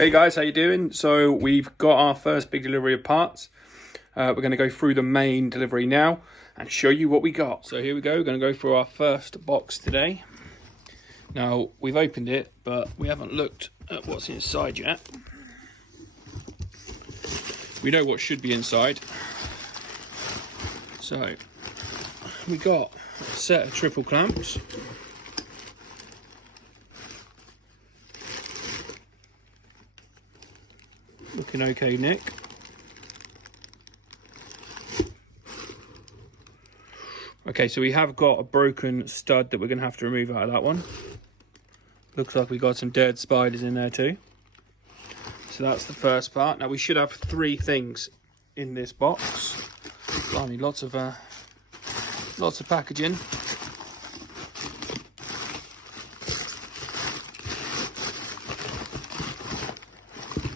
Hey guys, how you doing? So we've got our first big delivery of parts. We're going to go through the main delivery now and show you what we got. So here we go, we're going to go through our first box today. Now we've opened it, but we haven't looked at what's inside yet. We know what should be inside. So we got a set of triple clamps. Looking okay, Nick. Okay, so we have got a broken stud that we're going to have to remove out of that one. Looks like we got some dead spiders in there too. So that's the first part. Now we should have 3 things in this box. Blimey, lots of packaging.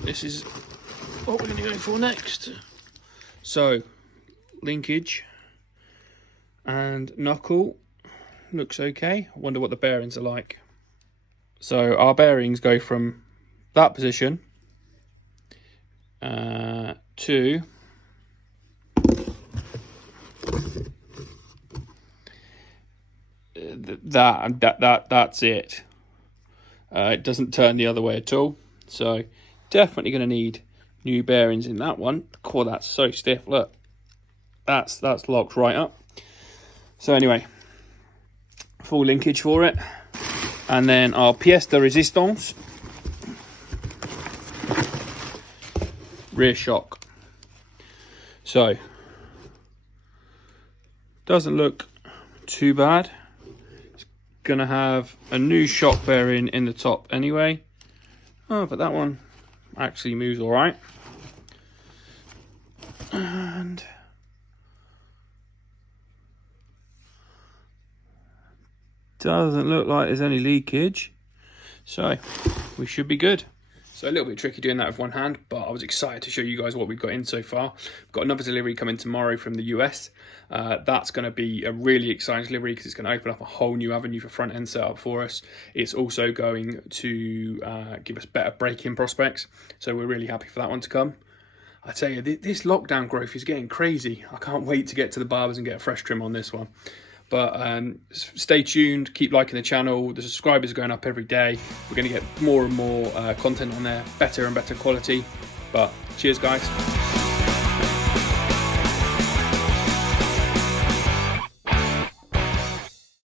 This is what we're going to go for next. So, linkage and knuckle looks okay. I wonder what the bearings are like. So our bearings go from that position to that's it. It doesn't turn the other way at all. So definitely going to need new bearings in that one. Core, that's so stiff. Look, that's locked right up. So anyway, full linkage for it, and then our pièce de résistance, rear shock. So doesn't look too bad. It's gonna have a new shock bearing in the top anyway. Oh, but that one actually moves all right. And doesn't look like there's any leakage, so we should be good. So a little bit tricky doing that with one hand, but I was excited to show you guys what we've got in so far. We've got another delivery coming tomorrow from the US. That's going to be a really exciting delivery because it's going to open up a whole new avenue for front end setup for us. It's also going to give us better braking prospects, so we're really happy for that one to come. I tell you, this lockdown growth is getting crazy. I can't wait to get to the barbers and get a fresh trim on this one. But stay tuned, keep liking the channel. The subscribers are going up every day. We're going to get more and more content on there, better and better quality. But cheers, guys.